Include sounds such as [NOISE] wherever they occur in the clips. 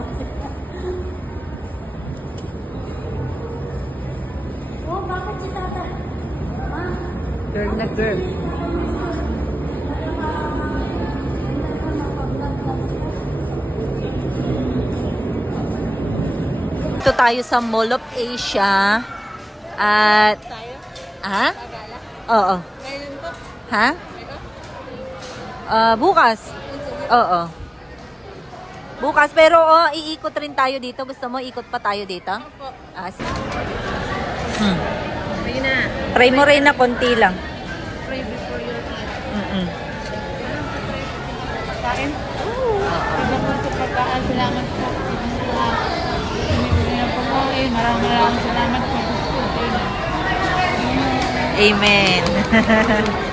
[LAUGHS] oh, bakit si tata? Ma? Girl na girl. Dito tayo sa Mall of Asia. At... Tayo? Ha? Oo. Ngayon po? Ha? Uh, bukas. Oo. Bukas. Pero oh, iikot rin tayo dito. Gusto mo ikot pa tayo dito? Opo. Ah. Hmm. Ayun na. Try mo rin na konti lang. Pray before you eat. Mm-mm. Kain? Oo. Iba po sa pagkaan. Salamat po. Hindi po pagkain. Maraming maraming salamat po. Ayun na. Amen. [LAUGHS]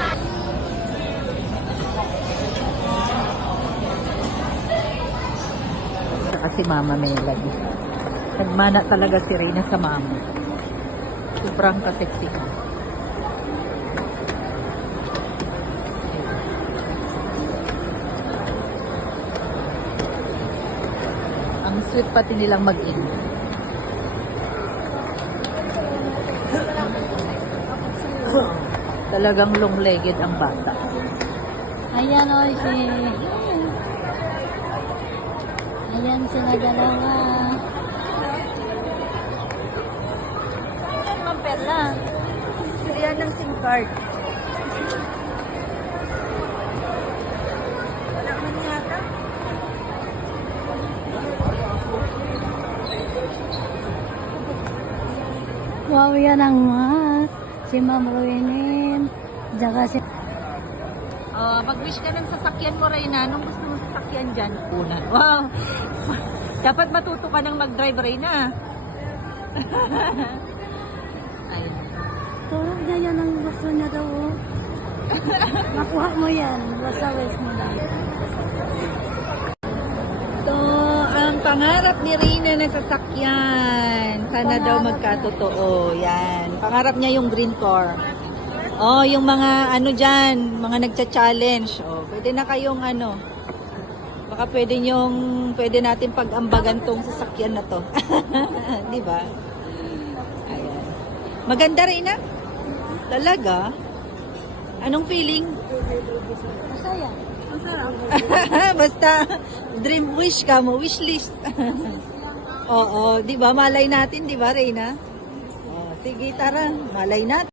si Mama Melody. Nagmana talaga si Reyna sa mama. Sobrang kaseksi. Ang sweet pati nilang mag-in. Talagang long-legged ang bata. Ayan o, si... Ayan sila dalawa. Ay, Mampela. Siriyan ng SIM card. Wow, yan ang mas. Si Ma'am Ruinin. Tsaka si... Oh, mag-wish ka ng sasakyan mo, Reyna. Anong gusto sasakyan dyan? Una. Wow. [LAUGHS] Dapat matuto ka [LAUGHS] ng mag-drive, Reyna. Ayun. Turog niya yan ang gusto niya daw. oh. [LAUGHS] Makuha mo yan. Basta waste mo lang. So, ang pangarap ni Reyna na sasakyan. Sana daw magkatotoo. Yan. Pangarap niya yung green car. Oh, yung mga ano dyan, mga nagcha-challenge. Oh, pwede na kayong ano. Baka pwede yung pwede natin pag-ambagan tong sasakyan na to. [LAUGHS] 'Di ba? Ayan. Maganda rin na. Talaga? Anong feeling? Masaya. [LAUGHS] Basta dream wish ka mo, wish list. [LAUGHS] Oo, 'di ba? Malay natin, 'di ba, Reyna? Oh, sige, tara, malay natin.